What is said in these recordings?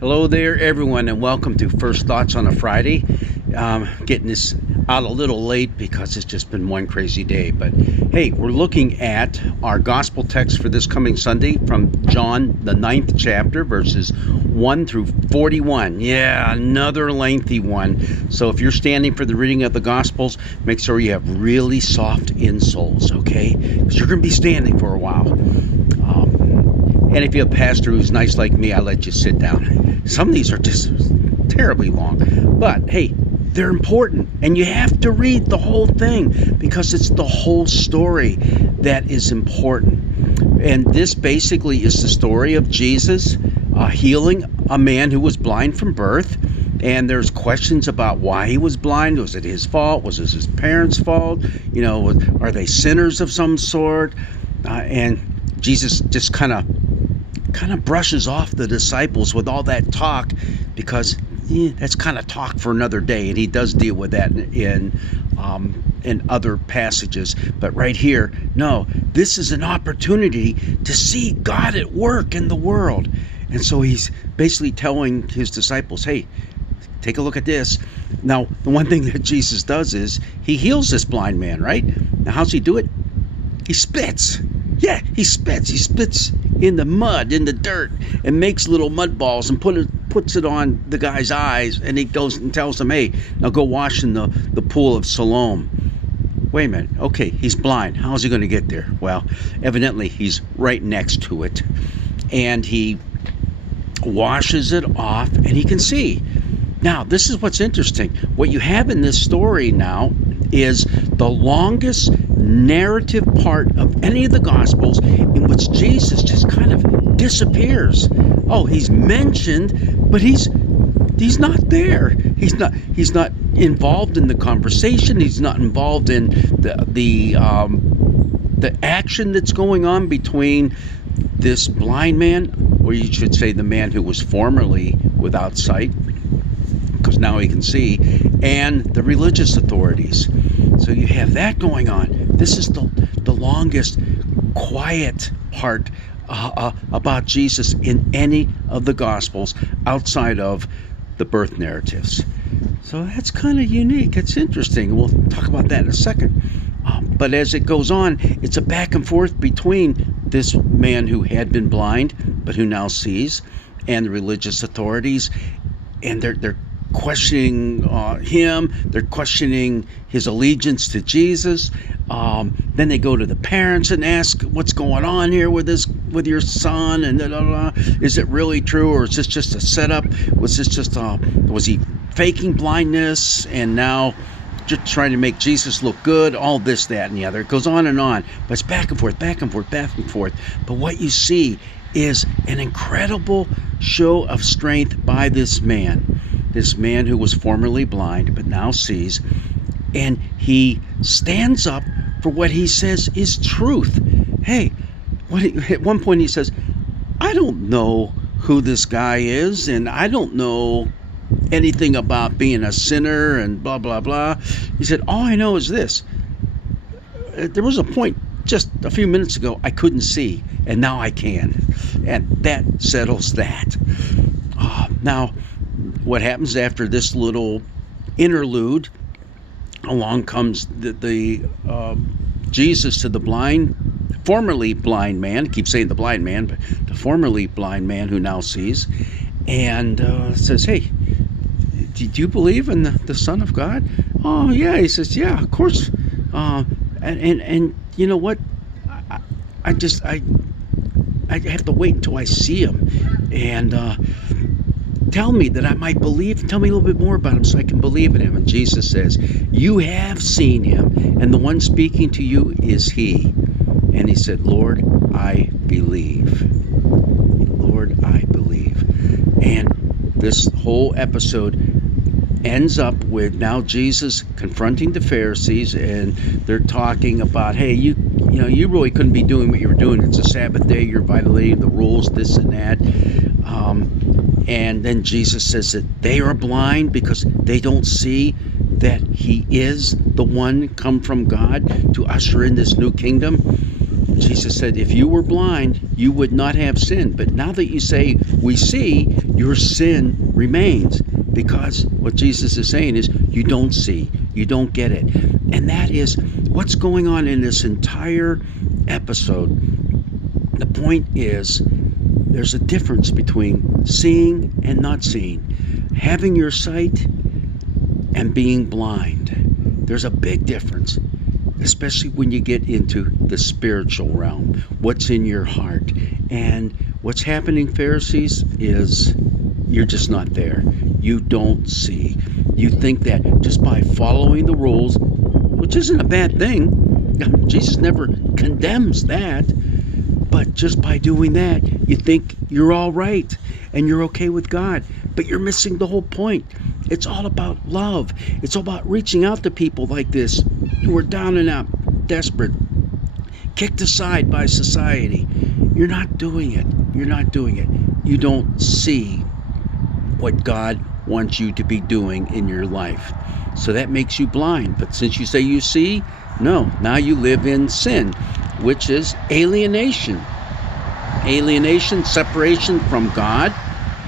Hello there, everyone, and welcome to First Thoughts on a Friday. Getting this out a little late because it's just been one crazy day. But hey, we're looking at our gospel text for this coming Sunday from John, the 9th chapter, verses 1 through 41. Yeah, another lengthy one. So if you're standing for the reading of the Gospels, make sure you have really soft insoles, okay? Because you're going to be standing for a while. And if you have a pastor who's nice like me, I let you sit down. Some of these are just terribly long. But hey, they're important. And you have to read the whole thing because it's the whole story that is important. And this basically is the story of Jesus healing a man who was blind from birth. And there's questions about why he was blind. Was it his fault? Was it his parents' fault? You know, are they sinners of some sort? And Jesus just kind of brushes off the disciples with all that talk because that's kind of talk for another day, and he does deal with that in other passages. But right here, no, this is an opportunity to see God at work in the world. And so he's basically telling his disciples, hey, take a look at this. Now, the one thing that Jesus does is he heals this blind man, right? Now, how's he do it? He spits. Yeah, he spits. He spits in the mud, in the dirt, and makes little mud balls and puts it on the guy's eyes, and he goes and tells him, hey, now go wash in the pool of Siloam. Wait a minute. Okay, he's blind. How's he going to get there? Well, evidently he's right next to it, and he washes it off, and he can see. Now, this is what's interesting. What you have in this story now is the longest narrative part of any of the Gospels in which Jesus just kind of disappears. Oh, he's mentioned, but he's not there. He's not involved in the conversation. He's not involved in the action that's going on between this blind man, or you should say the man who was formerly without sight, because now he can see, and the religious authorities. So you have that going on. This is the longest quiet part about Jesus in any of the Gospels outside of the birth narratives. So that's kind of unique. It's interesting. We'll talk about that in a second. But as it goes on, it's a back and forth between this man who had been blind but who now sees, and the religious authorities, and they're questioning him. They're questioning his allegiance to Jesus. Then they go to the parents and ask, what's going on here with your son, and is it really true, or is this just a setup? Was he faking blindness and now just trying to make Jesus look good? All this, that, and the other. It goes on and on, but it's back and forth, back and forth, back and forth. But what you see is an incredible show of strength by this man who was formerly blind but now sees, and he stands up for what he says is truth. Hey, at one point he says, I don't know who this guy is, and I don't know anything about being a sinner and blah, blah, blah. He said, all I know is this. There was a point just a few minutes ago I couldn't see, and now I can. And that settles that. Now, what happens after this little interlude? Along comes the Jesus to the formerly blind man. I keep saying the blind man, but the formerly blind man who now sees, and says, hey, do you believe in the Son of God? Oh, yeah. He says, yeah, of course. And you know what? I have to wait until I see him, and tell me that I might believe. Tell me a little bit more about him so I can believe in him. And Jesus says, you have seen him, and the one speaking to you is he. And he said, Lord, I believe. Lord, I believe. And this whole episode ends up with now Jesus confronting the Pharisees, and they're talking about, hey, you really couldn't be doing what you were doing. It's a Sabbath day. You're violating the rules, this and that. And then Jesus says that they are blind because they don't see that he is the one come from God to usher in this new kingdom. Jesus said, if you were blind, you would not have sin. But now that you say, we see, your sin remains. Because what Jesus is saying is, you don't see, you don't get it. And that is what's going on in this entire episode. The point is, there's a difference between seeing and not seeing, having your sight and being blind. There's a big difference, especially when you get into the spiritual realm, what's in your heart. And what's happening, Pharisees, is you're just not there. You don't see. You think that just by following the rules, which isn't a bad thing, Jesus never condemns that, but just by doing that, you think you're all right and you're okay with God. But you're missing the whole point. It's all about love. It's all about reaching out to people like this who are down and out, desperate, kicked aside by society. You're not doing it. You're not doing it. You don't see what God wants you to be doing in your life. So that makes you blind. But since you say you see, no, now you live in sin, which is alienation. Alienation, separation from God,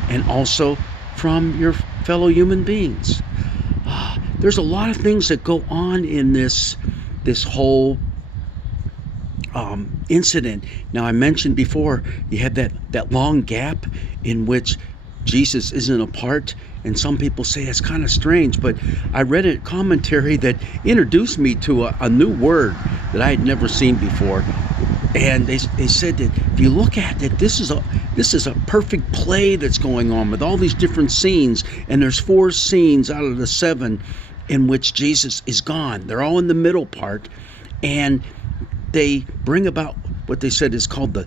and also from your fellow human beings. There's a lot of things that go on in this whole incident. Now, I mentioned before, you had that long gap in which Jesus isn't a part, and some people say it's kind of strange, but I read a commentary that introduced me to a new word that I had never seen before. And they said that if you look at it, this is a perfect play that's going on with all these different scenes, and there's 4 scenes out of the 7 in which Jesus is gone. They're all in the middle part, and they bring about what they said is called the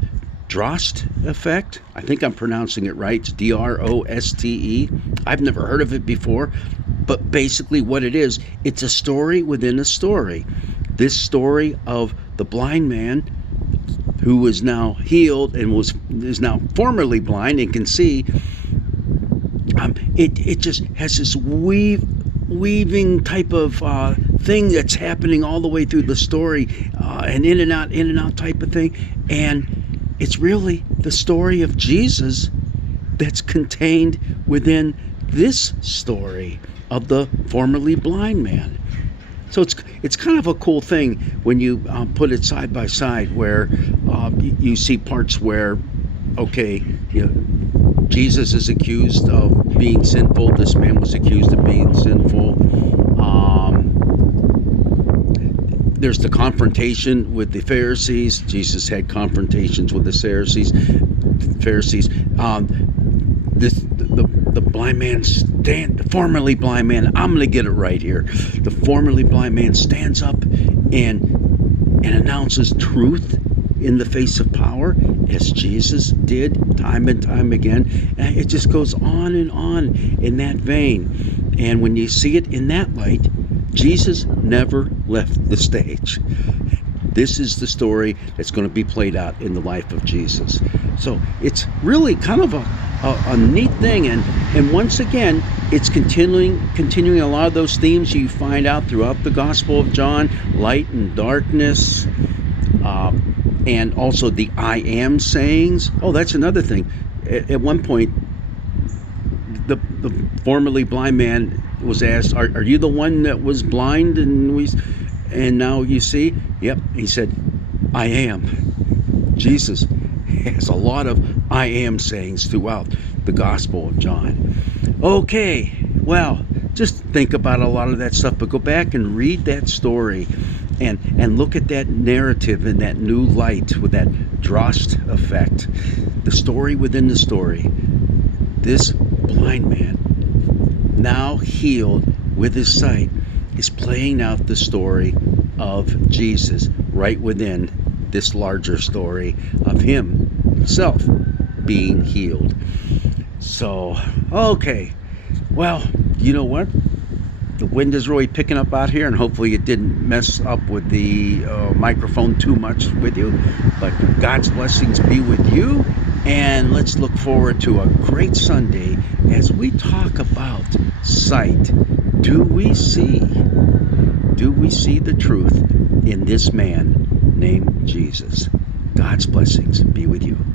Droste effect. I think I'm pronouncing it right. It's Droste. I've never heard of it before, but basically what it is, it's a story within a story. This story of the blind man who is now healed and is now formerly blind and can see. It just has this weaving type of thing that's happening all the way through the story, an in and out type of thing. And it's really the story of Jesus that's contained within this story of the formerly blind man. So it's kind of a cool thing when you put it side by side, where you see parts where, okay, Jesus is accused of being sinful. This man was accused of being sinful. There's the confrontation with the Pharisees. Jesus had confrontations with the Pharisees. The blind man the formerly blind man. I'm going to get it right here. The formerly blind man stands up and announces truth in the face of power, as Jesus did time and time again. And it just goes on and on in that vein. And when you see it in that light, Jesus never left the stage. This is the story that's going to be played out in the life of Jesus. So it's really kind of a neat thing. And once again, it's continuing a lot of those themes you find out throughout the Gospel of John, light and darkness, and also the I am sayings. Oh, that's another thing. At one point, the formerly blind man was asked, are you the one that was blind and now you see? Yep. He said, I am. Jesus has a lot of I am sayings throughout the Gospel of John. Okay, well, just think about a lot of that stuff, but go back and read that story and look at that narrative in that new light with that Droste effect. The story within the story. This blind man, now healed with his sight, is playing out the story of Jesus right within this larger story of himself being healed. So, okay. Well, you know what? The wind is really picking up out here, and hopefully it didn't mess up with the microphone too much with you. But God's blessings be with you, and let's look forward to a great Sunday as we talk about sight. Do we see the truth in this man named Jesus? God's blessings be with you.